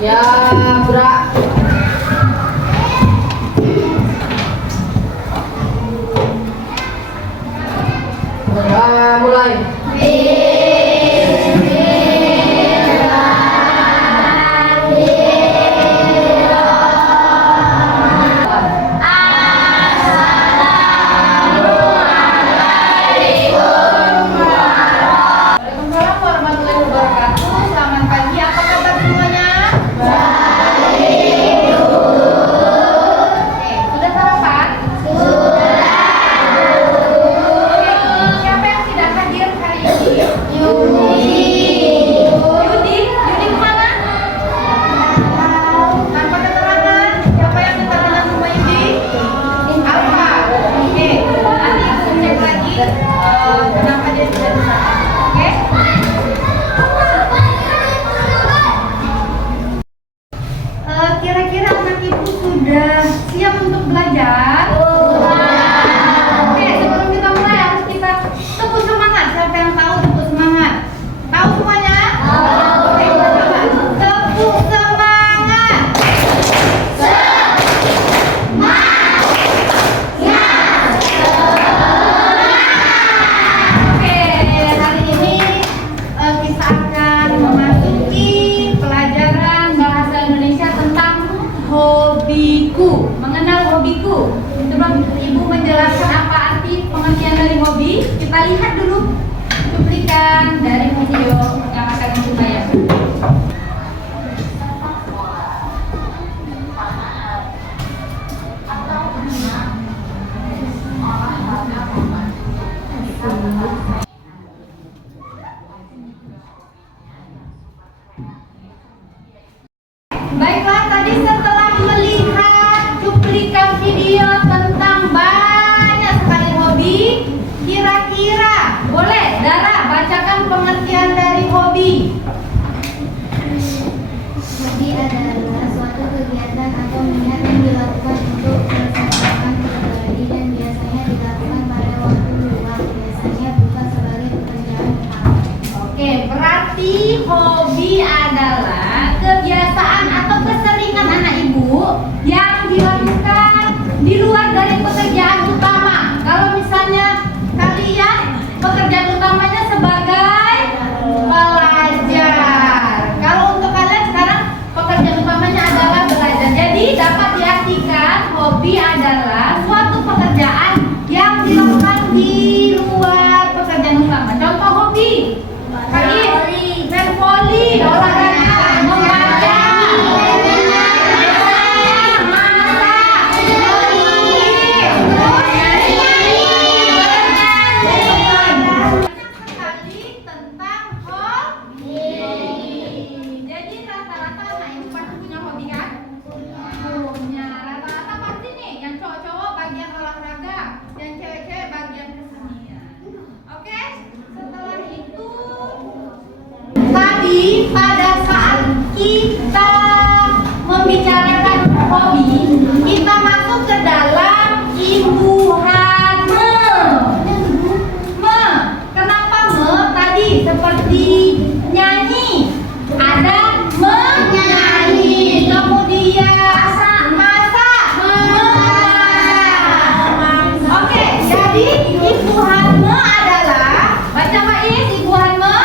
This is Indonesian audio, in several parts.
Ya, Bra. Mulai. Waalaikumsalam warahmatullahi wabarakatuh. Selamat pagi. Apa kabar semuanya? Baik. Oke, sudah sarapan? Siapa yang tidak hadir hari ini? Yudi kemana? Tanpa keterangan. Siapa yang minta dengan rumah Yudi? Alfa. Oke, nanti aku cek lagi kenapa dia tidak bisa. Oke? Kira-kira anak ibu sudah siap untuk belajar? Oke, sebelum kita mulai harus kita tepuk semangat. Siapa yang tahu tepuk semangat? Tahu semuanya? Oke, kita coba. Tepuk semangat. Oke, hari ini kita akan memasuki pelajaran bahasa Indonesia tentang hobiku. Mengenal hobiku. Sebelum Ibu menjelaskan apa arti pengertian dari hobi, kita lihat dulu cuplikan dari video yang akan Ibu bayangkan. Baiklah, tadi setelah melihat cuplikan video tentang banyak sekali hobi, kira-kira boleh Dara bacakan pengertian dari hobi. Hobi adalah suatu kegiatan atau minat yang dilakukan untuk menyelesaikan pribadi dan biasanya dilakukan pada waktu luang, biasanya bukan sebagai pekerjaan utama. Oke, berarti hobi adalah kebiasaan atau keseringan anak ibu yang dilakukan di luar dari pekerjaan utama. Kalau misalnya kalian pekerjaan utamanya sebagai pelajar. Kalau untuk kalian sekarang pekerjaan utamanya adalah belajar. Jadi dapat diartikan hobi adalah suatu pekerjaan yang dilakukan di luar pekerjaan utama. Contoh hobi. Main voli, olahraga, membaca, sekali tentang hobi. Jadi rata-rata anak ibu pasti punya hobi kan? Punya. Rata-rata pasti nih, yang cowok-cowok bagian olahraga, yang cewek-cewek bagian kesenian. Oke? Setelah itu tadi pada saat kita membicarakan hobi, kita masuk ke dalam imbuhan me. Kenapa me? Tadi seperti nyanyi. Ada menyanyi, kemudian masak. Oke, jadi imbuhan me adalah, baca Mbak Is, imbuhan me.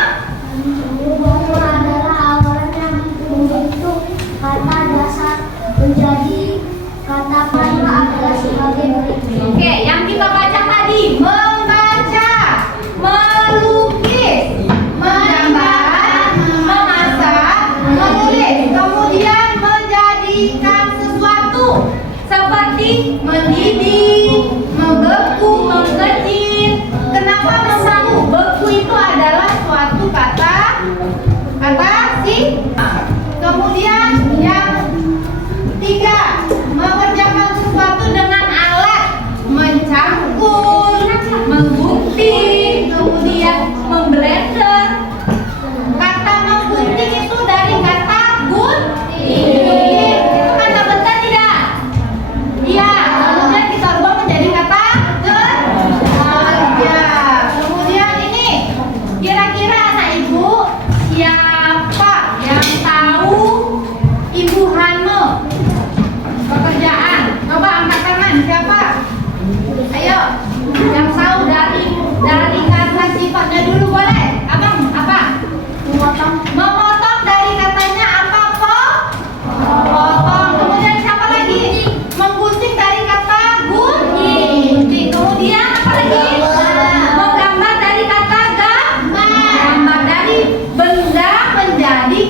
Bahwa adalah awalan yang membentuk kata dasar menjadi kata pangkal adalah sebagai berikut. Oke, yang kita baca tadi membaca, melukis, menggambar, memasak, menulis, kemudian menjadikan sesuatu seperti mendidih, membeku, mengecil. Kenapa membeku? Beku itu adalah suatu kata sih. Kemudian yang tiga, mengerjakan sesuatu dengan alat, mencangkul, menggunting, kemudian memblender. Kata menggunting itu dari kata gunting. Kata bentar tidak? Iya. Kemudian kita ubah menjadi kata kerja. Kemudian ini, kira-kira anak ibu siap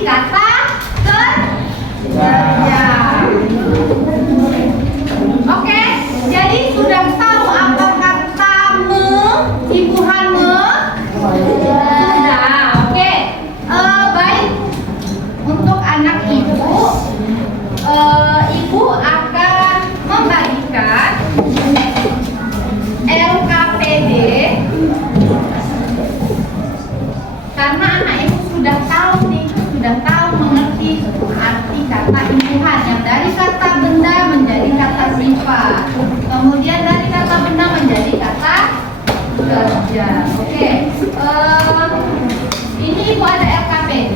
kata kerja. Oke, jadi sudah tahu apa kata ibu Hanme? Sudah. Oke. Baik. Untuk anak ibu, ibu akan membagikan LKPD karena anak ibu sudah tahu nih, sudah tahu mengerti arti kata imbuhan yang dari kata benda menjadi kata sifat, kemudian dari kata benda menjadi kata kerja. Oke. Ini ibu ada LKPD.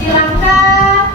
Silakan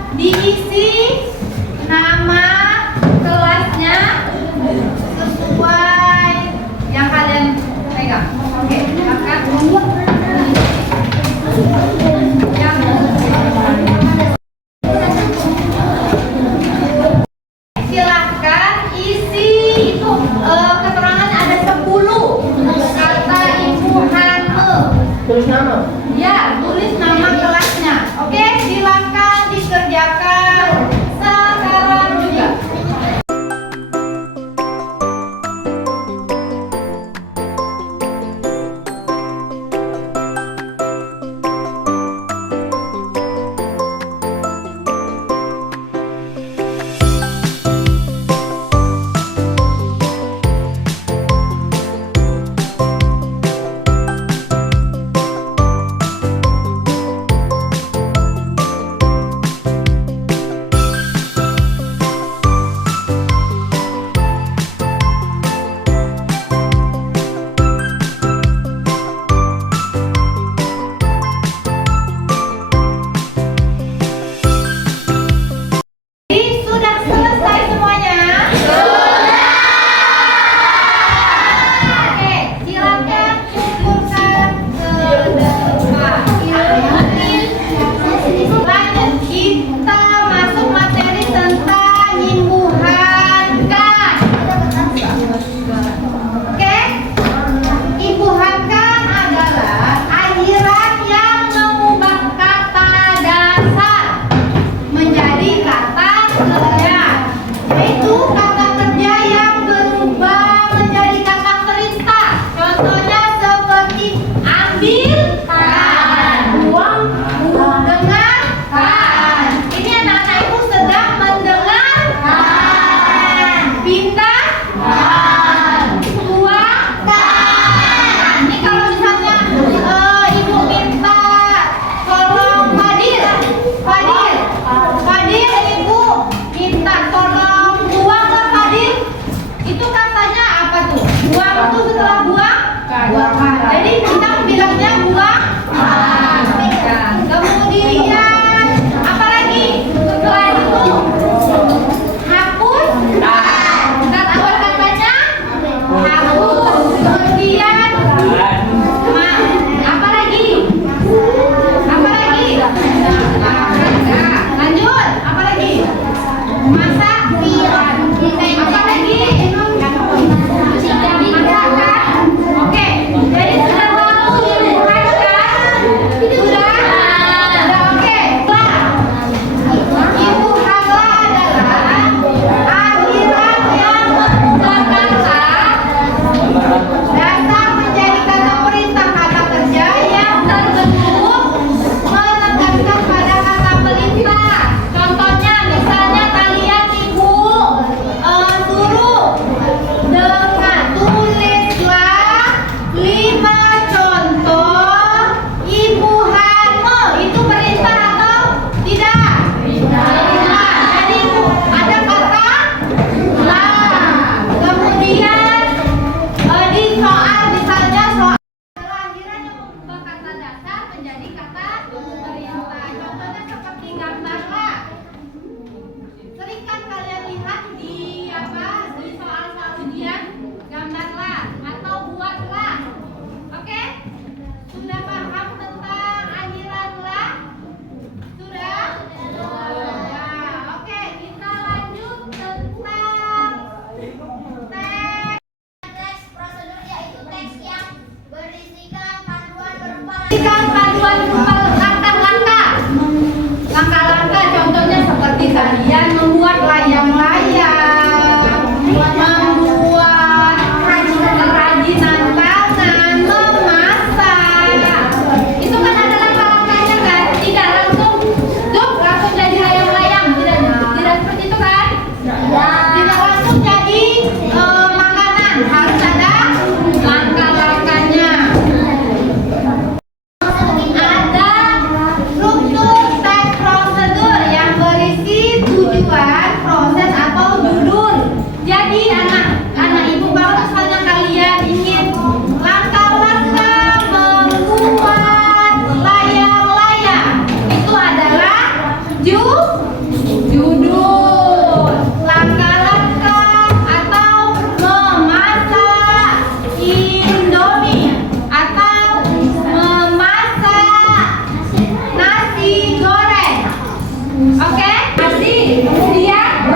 Oke, nasi, kemudian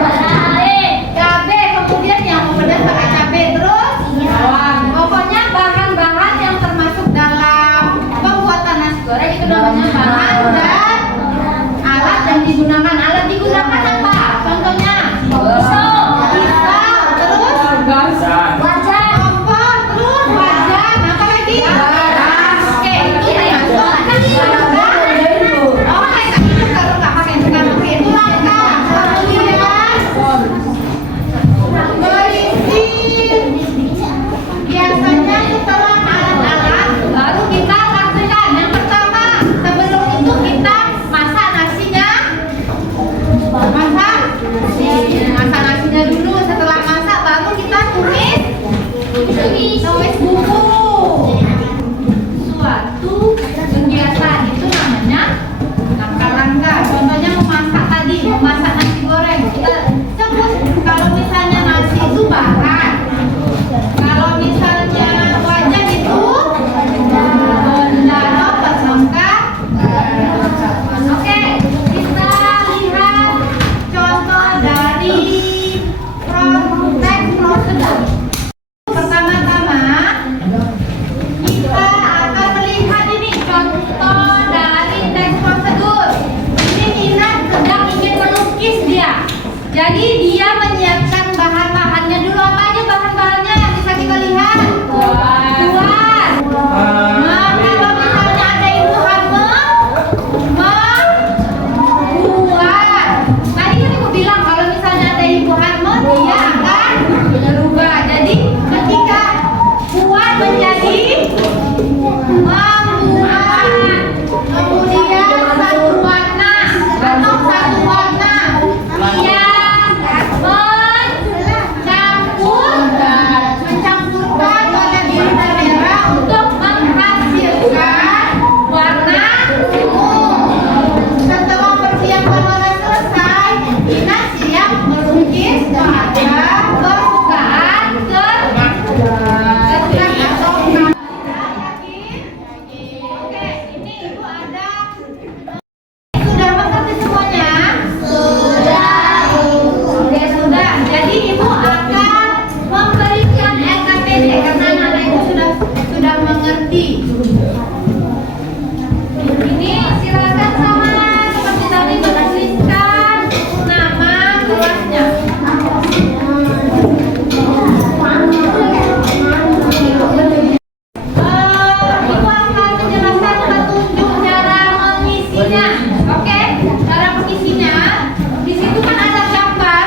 cabe, kemudian yang pedas pakai cabe, terus bawang. Pokoknya bahan-bahan yang termasuk dalam pembuatan nasi goreng itu namanya bahan dan alat yang digunakan. Alat digunakan apa? Contohnya pisau, terus wajan, kompor, terus wajan, apa lagi? Oke, itu termasuk. Oke, itu kalau nggak pakai sekarang itu langka. Kemudian berisi. Biasanya setelah alat-alat baru kita lakukan. Yang pertama, sebelum itu kita masak nasinya. Masak nasinya dulu. Setelah masak baru kita tumis bumbu. Suatu kegiatan itu namanya langkah-langkah. Contohnya memasak tadi, memasak nasi goreng. Kita sebut kalau misalnya nasi itu bahan. Kalau misalnya wajan itu benda persangka. Oke, kita lihat contoh dari teks prosedur. Pertama-tama kita akan melihat ini contoh dari teks prosedur. Ini Nina sedang ingin melukis dia. Jadi dia menyiapkan bahan-bahannya dulu. Apa aja bahan-bahannya yang bisa kita lihat? Kuas. Nah, kalau misalnya ada ibu hamil, membuat. Tadi kan ibu bilang kalau misalnya ada ibu hamil dia akan berubah. Jadi ketika kuat menjadi membuat, kemudian satu warna atau satu warna, dia mencampurkan warna biru dan merah untuk menghasilkan warna ungu. Setelah persiapan warna selesai, Dina siap melukis pada permukaan kertas atau yakin? Oke, ini ibu ada. Sudah mengerti semuanya? Oke, sudah. Jadi ibu akan memberikan SKPD karena anak ibu sudah mengerti. Ini silakan sama seperti tadi menuliskan nama kelasnya. Ibu akan menjelaskan petunjuk cara mengisinya. Oke, cara mengisinya. Di situ kan ada gambar.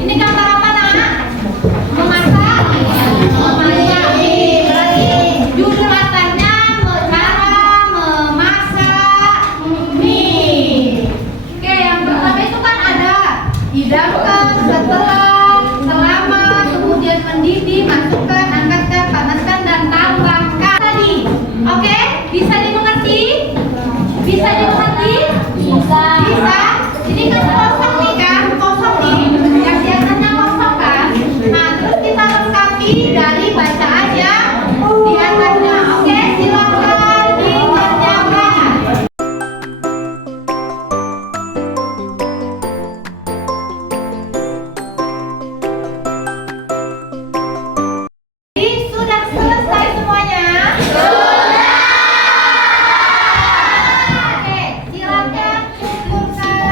Ini gambar apa, Nak? Memasak. Berarti judul atasnya cara memasak mie. Oke, yang pertama itu kan ada hidangkan, setelah, selama, kemudian mendidih, masukkan, angkatkan, panaskan, dan tambahkan tadi. Oke, bisa dimengerti? Bisa dimengerti? Bisa. Ini kan kosong nih kan? Kosong nih. Yang di atasnya kosong kan? Nah, terus kita lengkapi dari bacaan yang di atasnya. Oke, silakan dikerjakan. Jadi sudah selesai semuanya? Sudah. Oke, silakan kumpulkan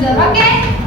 tidur. Oke?